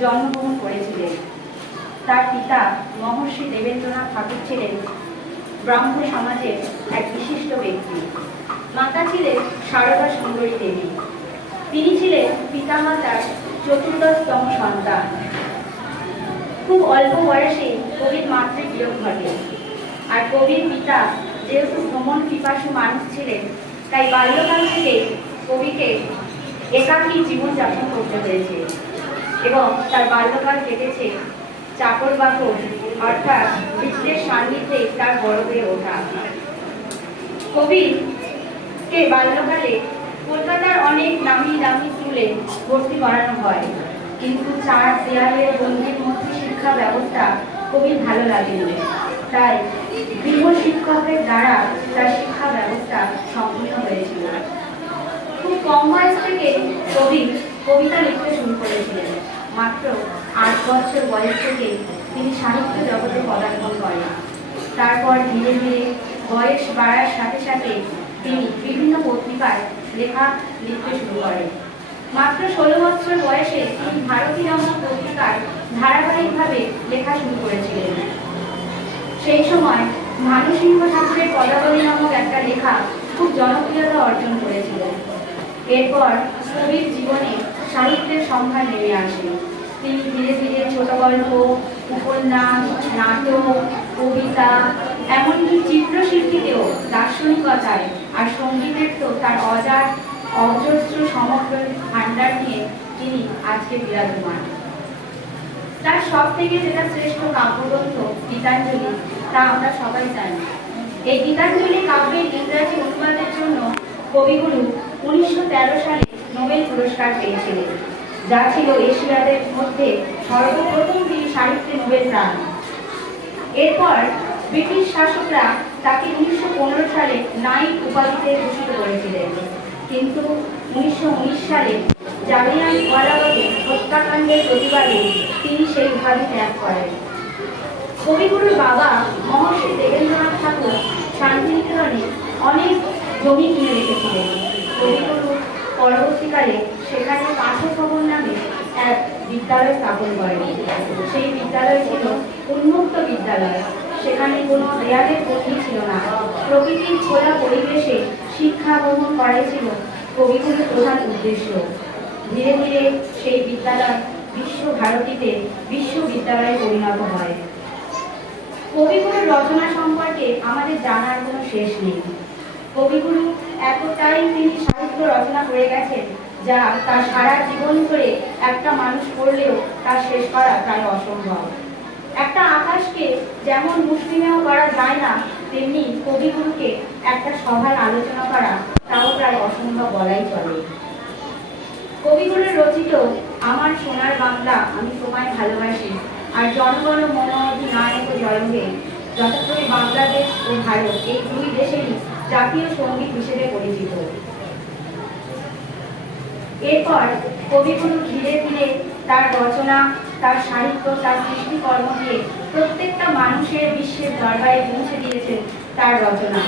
জন্মগ্রহণ করেছিলেন। তার পিতা মহর্ষি দেবেন্দ্রনাথ ঠাকুর ছিলেন ব্রাহ্ম সমাজের এক বিশিষ্ট ব্যক্তি। মাতা ছিলেন সারদা সুন্দরী দেবী। তিনি ছিলেন পিতামাতার চতুর্দশতম সন্তান। খুব অল্প বয়সে কবির মাতৃবিয়োগ ঘটে। আর কবির পিতা যেহেতু ভ্রমণ পিপাসু মানুষ ছিলেন, তাই বাল্যকাল থেকে কবিকে একাকী জীবনযাপন করতে হয়েছে এবং তার বাল্যকাল কেটেছে চাকর বাকর অর্থাৎ পিতৃদের সান্নিধ্যে তার বড় হয়ে ওঠা। কবিকে বাল্যকালে কলকাতার অনেক নামি দামি স্কুলে ভর্তি করানো হয়, কিন্তু চার দেয়ালের বন্দির মধ্যে শিক্ষা ব্যবস্থা কবির ভালো লাগেনি। তাই গৃহ শিক্ষকের দ্বারা তার শিক্ষা ব্যবস্থা সম্পূর্ণ হয়েছিল। খুব কম বয়স থেকে কবি কবিতা লিখতে শুরু করেছিলেন। মাত্র 8 বছর বয়স থেকে তিনি সাহিত্য জগতে পদার্পণ করেন। তারপর ধীরে ধীরে বয়স বাড়ার সাথে সাথে তিনি বিভিন্ন পত্রিকায় লেখা লিখতে শুরু করেন। মাত্র 16 বছর বয়সে তিনি ভারতী নামক পত্রিকায় ধারাবাহিকভাবে লেখা শুরু করেছিলেন। সেই সময় ভানু সিংহ ঠাকুরের পদাবলী নামক একটা লেখা খুব জনপ্রিয়তা অর্জন করেছিলেন। এরপর কবির জীবনে সাহিত্যের সংখ্যা নেমে আসে। তিনি ধীরে ধীরে ছোট গল্প, উপন্যাস, নাটক, কবিতা, এমনকি চিত্রশিল্পীতেও দার্শনিকতায় আর সঙ্গীতের তো তার অজস্র সমগ্র ভাণ্ডার নিয়ে তিনি আজকে বিরাজমান। তার সব থেকে যেটা শ্রেষ্ঠ কাব্যগ্রন্থ গীতাঞ্জলি, তা আমরা সবাই জানি। এই গীতাঞ্জলি কাব্যের ইংরাজি অনুবাদের জন্য কবিগুরু 1913 সালে নোবেল পুরস্কার পেয়েছিলেন, যা ছিল এশিয়াদের মধ্যে সর্বপ্রথম তিনি সাহিত্যে নোবেল পান। এরপর ব্রিটিশ শাসকরা তাকে 1915 সালে নাইট উপাধিতে ভূষিত করেছিলেন, কিন্তু 1919 সালে জালিয়ানওয়ালাবাগে হত্যাকাণ্ডের প্রতিবাদে তিনি সেই উপাধি ত্যাগ করেন। কবিগুরুর বাবা মহর্ষি দেবেন্দ্রনাথ ঠাকুর শান্তিনিকেতনে অনেক জমি কিনে রেখেছিলেন। কবিগুরু পরবর্তীকালে সেখানে পাঠ্যভবন নামে এক বিদ্যালয় স্থাপন করেন। সেই বিদ্যালয় ছিল উন্মুক্ত বিদ্যালয়। সেখানে কোনো দেয়ালের বন্দী ছিল না। প্রকৃতির খোলা পরিবেশে শিক্ষা গ্রহণ করাই ছিল কবিগুরুর প্রধান উদ্দেশ্য। ধীরে ধীরে সেই বিদ্যালয় বিশ্বভারতীতে বিশ্ববিদ্যালয়ে পরিণত হয়। কবিগুরুর রচনা সম্পর্কে আমাদের জানার কোনো শেষ নেই। কবিগুরু এতটাই তিনি সাহিত্য রচনা করে গেছেন, যা তার সারা জীবন ধরে একটা মানুষ পড়লেও তা শেষ করা প্রায় অসম্ভব। একটা আকাশকে যেমন মুষ্টিমেয় করা যায় না, তেমনি কবিগুরুকে একটা সভায় আলোচনা করা তাও প্রায় অসম্ভব বলাই চলে। কবিগুরুর রচিত আমার সোনার বাংলা, আমি তোমায় ভালোবাসি আর জনগণ মন অধিনায়ক জয় হে, যথাক্রমে বাংলাদেশ ও ভারত এই দুই দেশেরই জাতীয় সঙ্গীত হিসেবে পরিচিত। এরপর কবিগুরু ধীরে ধীরে তার রচনা, তার সাহিত্য, তার সৃষ্টিকর্ম দিয়ে প্রত্যেকটা মানুষের বিশ্বের দরবারে পৌঁছে দিয়েছেন তার রচনা।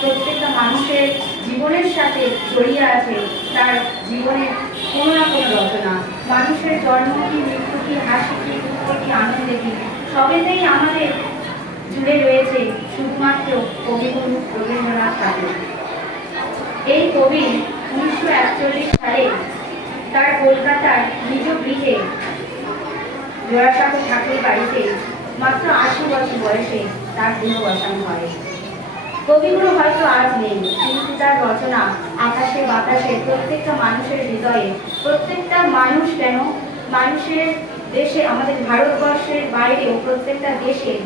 প্রত্যেকটা মানুষের জীবনের সাথে জড়িয়ে আছে তার জীবনের কোনো না কোনো রচনা। মানুষের জন্ম কি, মৃত্যু কি, হাসি কি, দুঃখ কি, আনন্দে কি, সবেতেই আমাদের জুড়ে রয়েছে শুধুমাত্র কবিগুরু রবীন্দ্রনাথ ঠাকুর। এই কবি 1941 সালে তার কলকাতার নিজ গৃহে জোড়াসাঁকো ঠাকুর বাড়িতে মাত্র 80 বছর বয়সে তার দেহাবসান হয়। কবিগুরু হয়তো আজ নেই, কিন্তু তার রচনা আকাশে বাতাসে প্রত্যেকটা মানুষের হৃদয়ে, প্রত্যেকটা মানুষ কেন মানুষের দেশে, আমাদের ভারতবর্ষের বাইরেও প্রত্যেকটা দেশের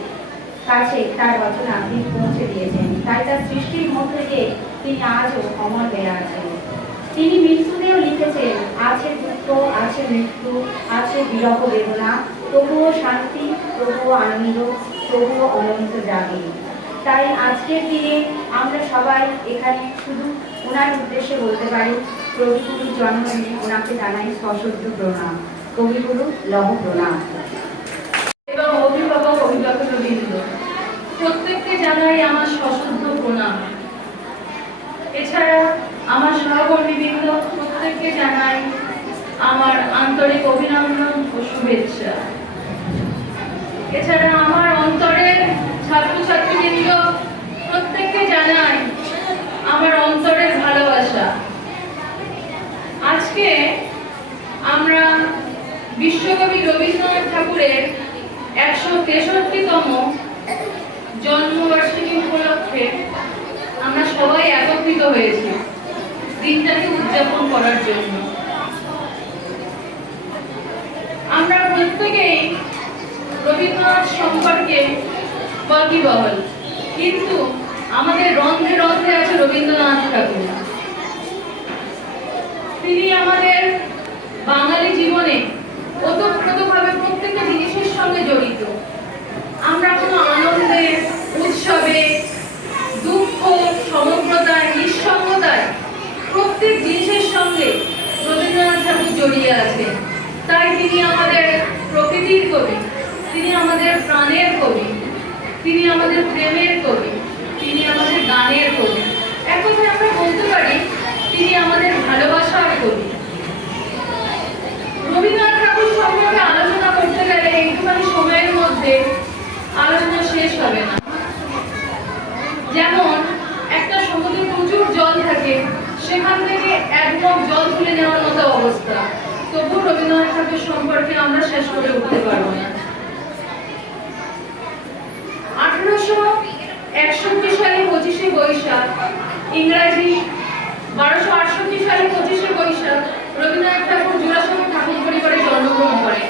কাছে তার রচনা তিনি পৌঁছে দিয়েছেন। তাই তার সৃষ্টির মধ্যে দিয়ে তিনি আজও অমর হয়ে আছেন। তিনি মৃত্যুতেও লিখেছেন, আছে দুঃখ, আছে মৃত্যু, আছে বিরহ বেদনা, তবুও শান্তি, তবুও আনন্দ, তবুও অনন্ত জাগে। তাই আজকের দিনে আমরা সবাই এখানে শুধু ওনার উদ্দেশ্যে বলতে পারি, কবিগুরুর জন্মদিনে ওনাকে জানাই সশ্রদ্ধ প্রণাম। কবিগুরু লহ প্রণাম। এবং অভিভাবক অভিভাবকবৃন্দ প্রত্যেককে জানাই আমার সশ্রদ্ধ প্রণাম। এছাড়া আমার সহকর্মীবৃন্দ প্রত্যেককে জানাই আমার আন্তরিক অভিনন্দন ও শুভেচ্ছা। ঠাকুরের 163তম জন্মবার্ষিকী উপলক্ষে আমরা সবাই একত্রিত হয়েছি দিনটাকে উদযাপন করার জন্য। আমরা প্রত্যেকেই রবীন্দ্রনাথ সম্পর্কে ওয়াকিবহাল, কিন্তু আমাদের রন্ধ্রে রন্ধ্রে আছে রবীন্দ্রনাথ ঠাকুর। তিনি আমাদের বাঙালি জীবনে ওতপ্রোতভাবে প্রত্যেকটা জিনিসের সঙ্গে জড়িত। আমরা কোনো আনন্দে, উৎসবে, দুঃখ, সমগ্রতায়, নিঃসঙ্গতায় প্রত্যেক জিনিসের সঙ্গে রবীন্দ্রনাথ ঠাকুর জড়িয়ে আছেন। তাই তিনি আমাদের প্রকৃতির কবি, তিনি আমাদের প্রাণের কবি, তিনি আমাদের প্রেমের কবি, তিনি আমাদের গানের কবি। এক কথায় আমরা বলতে পারি তিনি আমাদের ভালোবাসার কবি। রবীন্দ্রনাথ ঠাকুর সম্পর্কে আলোচনা করতে গেলে একটুখানি সময়ের মধ্যে আলোচনা শেষ হবে না। যেমন একটা সমুদ্রে প্রচুর জল থাকে, সেখান থেকে এক মগ জল তুলে নেওয়ার মতো অবস্থা, তবু রবীন্দ্রনাথ ঠাকুর সম্পর্কে আমরা শেষ করে উঠতে পারবো না। 1861 সালে 25শে বৈশাখ, ইংরাজি 1268 সালে 25শে বৈশাখ রবীন্দ্রনাথ ঠাকুর জোড়াসাঁকো ঠাকুর পরিবারে জন্মগ্রহণ করেন।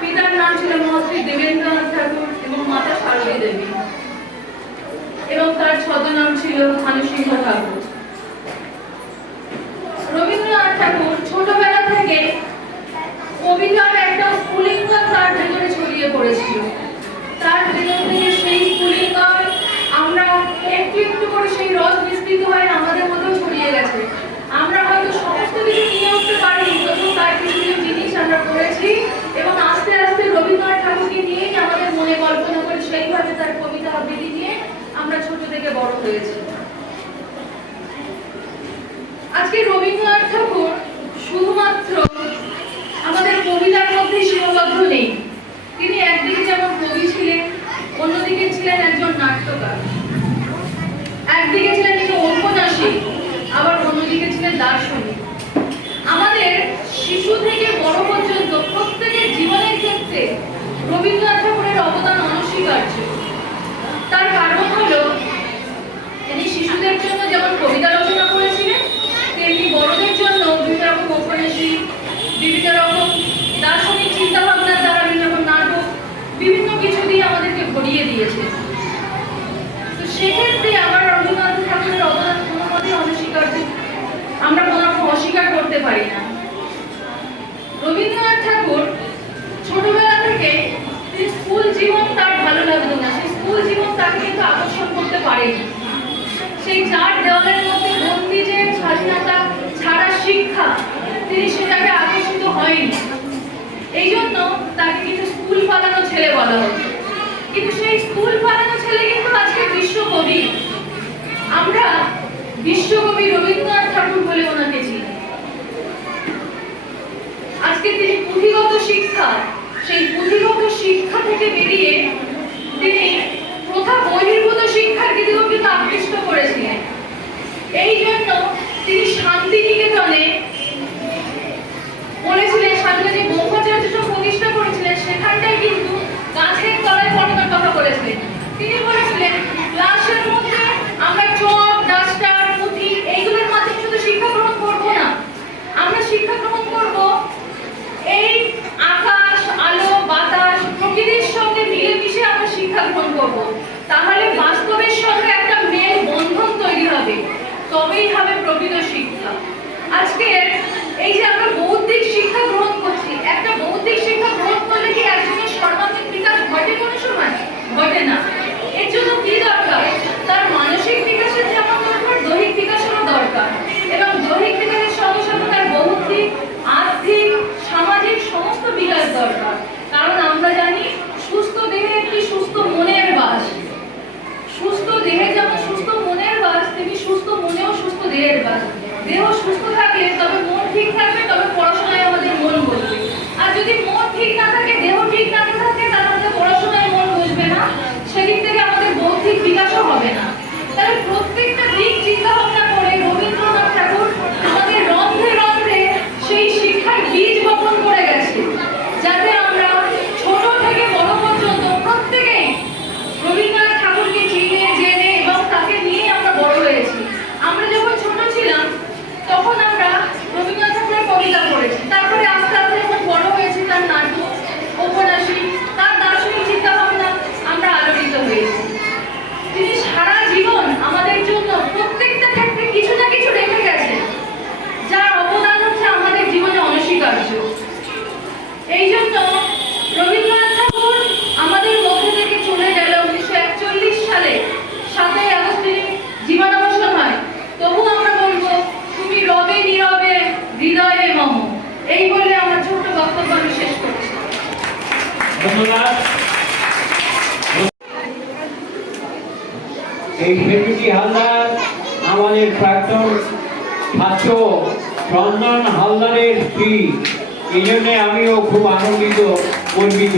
পিতার নাম ছিল মহর্ষি দেবেন্দ্রনাথ ঠাকুর এবং মাতা শারদী দেবী, এবং তার ছদ্মনাম ছিল ভানুসিংহ ঠাকুর। রবীন্দ্রনাথ ঠাকুর ছোটবেলা থেকে কবিতার একটা স্ফুলিঙ্গম তার ভেতরে ছড়িয়ে পড়েছিল। তার ভেতর থেকে সেই স্ফুলিঙ্গম আমরা একটু একটু করে সেই রস বিস্তৃত হয়ে আমাদের মধ্যেও ছড়িয়ে গেছে। আমরা হয়তো সমস্ত কিছু নিয়ে উঠতে পারিনি, তবু তার কিছু কিছু জিনিস আমরা করেছি এবং আস্তে আস্তে রবীন্দ্রনাথ ঠাকুরকে নিয়েই আমাদের মনে কল্পনা করে সেইভাবে তার কবিতা আবৃত্তি নিয়ে আমরা ছোট থেকে বড় হয়েছি। আজকে রবীন্দ্রনাথ ঠাকুর শুধুমাত্র আমাদের কবিতার মধ্যেই সীমাবদ্ধ নেই। তিনি একদিকে যেমন কবি ছিলেন, অন্যদিকে ছিলেন একজন নাট্যকার, একদিকে ছিলেন একজন ঔপন্যাসিক, আবার অন্যদিকে ছিলেন দার্শনিক। আমাদের শিশু থেকে বড় পর্যন্ত প্রত্যেকের জীবনের ক্ষেত্রে রবীন্দ্রনাথ ঠাকুরের অবদান অনস্বীকার্য। তার কারণ হলো তিনি শিশুদের জন্য যেমন কবিতা রচনা করেছিলেন, তেমনি বড়দের জন্য বিভিন্ন রকম ঔপন্যাসিক, বিভিন্ন রকম দার্শনিক চিন্তা ভাবনার দ্বারা বিভিন্ন রকম নাটক, বিভিন্ন কিছু দিয়ে আমাদেরকে ভরিয়ে দিয়েছে। তো সেক্ষেত্রে আমার রবীন্দ্রনাথ ঠাকুরের অবদান কোনো মতেই অনস্বীকার্য, আমরা কোনো রকম অস্বীকার করতে পারি না। রবীন্দ্রনাথ ঠাকুর ছোটবেলা থেকে স্কুল জীবন তার ভালো লাগতো না, সেই স্কুল জীবন তাকে কিন্তু আকর্ষণ করতে পারেনি। সেই চার দেওয়ালের মধ্যে বন্দি যে স্বাধীনতা ছাড়া শিক্ষা, তিনি সেটাকে আকর্ষিত হয়নি। এই জন্য তাকে কিন্তু স্কুল পালানো ছেলে বলা হতো। কিন্তু সেই স্কুল পালানো ছেলে কিন্তু আজকে বিশ্বকবি। আমরা বিশ্বকবি রবীন্দ্রনাথ ঠাকুর বলে ওনাকে চিনি। আজকে তিনি পুঁথিগত শিক্ষা, সেই পুঁথিগত শিক্ষা থেকে বেরিয়ে তিনি প্রথা বহির্ভূত শিক্ষার দিকেও কিন্তু আকৃষ্ট করেছিলেন। এই জন্য তিনি শান্তিনিকেতনে বলেছিলেন, শান্তিতে যে ব্রহ্মচর্য প্রতিষ্ঠা করেছিলেন সেখানটাই কিন্তু গাছের তলায় পড়ানোর কথা বলেছিলেন। তিনি বলেছিলেন ক্লাসের মধ্যে আমরা চক, ডাস্টার, পুঁথি এইগুলোর মাধ্যমে শুধু শিক্ষা গ্রহণ করবো না, আমরা শিক্ষা গ্রহণ করব এই আকাশ, আলো, বাতাস, প্রকৃতির সঙ্গে মিলেমিশে আমরা শিক্ষা গ্রহণ করব। তাহলে বাস্তবের সঙ্গে একটা মেল বন্ধন তৈরি হবে, তবেই হবে প্রকৃত শিক্ষা। আজকে এই যে আমরা বৌদ্ধিক শিক্ষা গ্রহণ করছি, একটা বৌদ্ধিক শিক্ষা গ্রহণ করলে কি একজনের সর্বাঙ্গীন বিকাশ ঘটে কোনো সময়? ঘটে না। এর জন্য কি দরকার? তার মানসিক বিকাশের যেমন দরকার, দৈহিক বিকাশেরও দরকার, এবং দৈহিক বিকাশের সঙ্গে সঙ্গে তার বৌদ্ধিক, আর্থিক, সামাজিক সমস্ত বিকাশ দরকার। কারণ আমরা জানি সুস্থ দেহে একটি সুস্থ মনের বাস। সুস্থ দেহে যেমন সুস্থ মনের বাস, তেমনি সুস্থ মনেও সুস্থ দেহের বাস। দেহ সুস্থ থাকলে তবে মন ঠিক থাকবে, তবে পড়াশোনায় আমাদের মন বসবে। আর যদি মন ঠিক না থাকে, দেহ ঠিক না থাকে, তাহলে পড়াশোনায় মন বসবে না, সেদিক থেকে আমাদের বৌদ্ধিক বিকাশও হবে না। তাহলে প্রত্যেকটা দিক চিন্তা ভাবনা করে রবীন্দ্রনাথ ঠাকুর আমাদের রন্ধ্রে রন্ধ্রে সেই শিক্ষার বীজ বপন করে গেছে, যাতে আমরা ছোট ধন্যবাদ। এই সেতুটি হালদার আমাদের প্রাক্তন ছাত্র চন্দন হালদারের স্ত্রী, এই জন্য আমিও খুব আনন্দিত, গর্বিত।